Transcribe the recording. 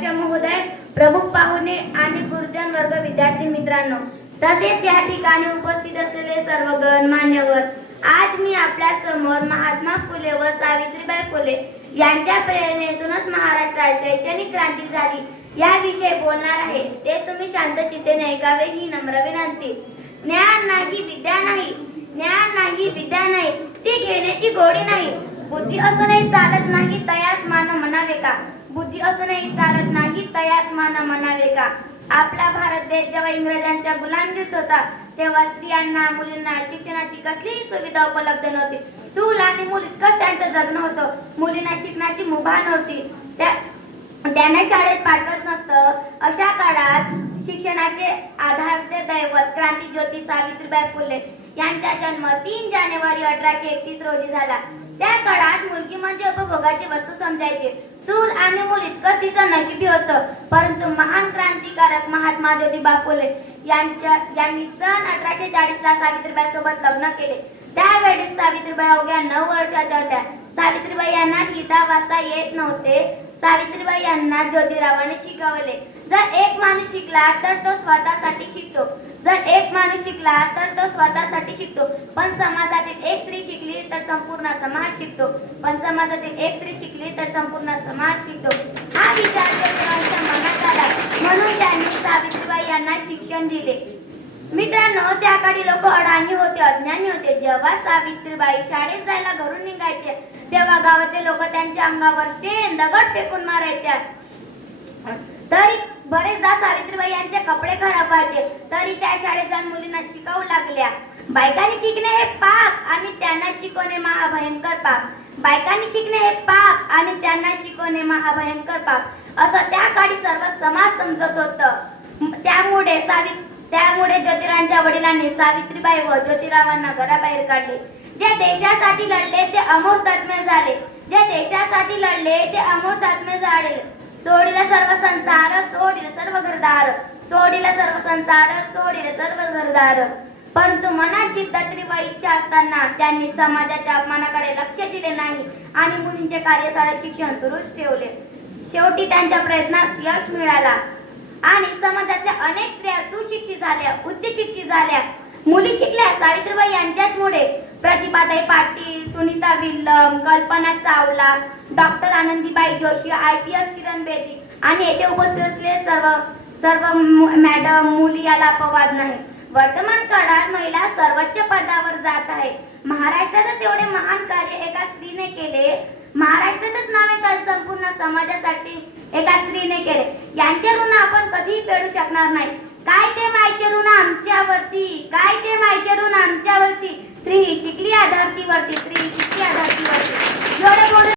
अध्यक्ष महोदय, प्रमुख पाहुणे आणि गुरुजन वर्ग, विद्यार्थी मित्रांनो, तसेच या ठिकाणी उपस्थित असलेले सर्वगण मान्यवर, आज मी आपल्या समोर महात्मा फुले व सावित्रीबाई फुले यांच्या प्रेरणेतूनच महाराष्ट्रात शैक्षणिक क्रांती झाली याविषयी बोलणार आहे. ते तुम्ही शांतचित्तेने ऐकावे ही नम्र विनंती. ज्ञान नाही विद्या नाही, ज्ञान नाही विद्या नाही, ती घेण्याची गोडी नाही. बुद्धी असूनही चालत नाही तयास मान म्हणावे का, बुद्धी असूनही चालत नाही तयास मान म्हणावे का. आपला भारत देश जेव्हा इंग्रजांच्या गुलामीत होता तेव्हा स्त्रियांना मुलींना शिक्षणाची कसलीही सुविधा उपलब्ध नव्हती. चूल आणि मूल इतकंच त्यांचं जगणं होतं. मुलींना शिकण्याची मुभा नव्हती, त्यांना शाळेत पाठवत नसतं. अशा काळात शिक्षणाचे आधारते दैवत क्रांतीज्योती सावित्रीबाई फुले यांचा जन्म 3 जानेवारी 1831 रोजी झाला. त्या काळात मुलगी म्हणजे उपभोगाची वस्तू समजायचे. चूल आणि मूल इतकं तिचं नशिबी होतं. परंतु महान क्रांतिकारक महात्मा ज्योतिबा फुले यांनी सन 1840 ला सावित्रीबाई सोबत लग्न केले. त्यावेळेस सावित्रीबाई अवघ्या 9 वर्षाच्या होत्या. सावित्रीबाई यांना लिहिता वाचता येत नव्हते. सावित्रीबाई यांना ज्योतिरावाने शिकवले. जर एक माणूस शिकला तर तो स्वतःसाठी शिकतो, जर एक माणूस शिकला तर तो स्वतःसाठी शिकतो. पण समाजातील एक स्त्री शिकली तर संपूर्ण समाज शिकतो, पण समाजातील एक स्त्री शिकली तर संपूर्ण समाज शिकतो. हा विचार ज्योतिरावांच्या मनात आला, म्हणून त्यांनी सावित्रीबाई यांना शिक्षण दिले. मित्रांनो, त्या काळी लोक अडाणी होते, अज्ञानी होते. जेव्हा सावित्रीबाई शाळेत जायला घरून निघायचे तेव्हा गावातले लोक त्यांच्या अंगावर शेण दगड फेकून मारायच्या. तरी बरेचदा सावित्रीबाई यांचे कपडे खराब व्हायचे, तरी त्या शाळेत जाऊन मुलींना शिकवू लागल्या. बायकांनी शिकणे हे पाप आणि त्यांना शिकवणे महाभयंकर पाप, बायकांनी शिकणे हे पाप आणि त्यांना शिकवणे महाभयंकर पाप, असं त्या काळी सर्व समाज समजत होतं. त्यामुळे ज्योतिरावांच्या वडिलांनी सावित्रीबाई व ज्योतिरावांना घराबाहेर काढले. जे देशासाठी लढले ते अमर हुतात्मे झाले, जे देशासाठी लढले ते अमर हुतात्मे झाले. सोडिला सर्व संसार सोडिला सर्व घरदार, सोडिला सर्व संसार सोडिला सर्व घरदार. परंतु मनात जिद्द तीव्र इच्छा असताना त्यांनी समाजाच्या अपमानाकडे लक्ष दिले नाही आणि मुलींचे कार्यशाळा शिक्षण सुरूच ठेवले. शेवटी त्यांच्या प्रयत्नास यश मिळाला आणि समाजातल्या अनेक स्त्रिया सुशिक्षित झाल्या, उच्च शिक्षित झाल्या. मुली शिकल्या सावित्रीबाई यांच्याचमुळे. प्रतिभाताई Patil, Sunita William, Kalpana Chawla, doctor Anandibai Joshi, IPS Kiran Bedi आणि येथे उपस्थित असलेले सर्व मॅडम मुली याला अपवाद नाही. वर्तमान काळात महिला सर्वोच्च पदावर जात आहे. महाराष्ट्रातच एवढे महान कार्य एका स्त्रीने केले, महाराष्ट्रातच नव्हे तर संपूर्ण समाजासाठी एका स्त्रीने केले. यांचे ऋण आपण कधीही फेडू शकणार नाही. काय ते मायचे ऋण आमच्यावरती, काय ते मायचे ऋण आमच्यावरती. स्त्री शिकली आधारतीवरती, स्त्री शिकली आधारतीवरती.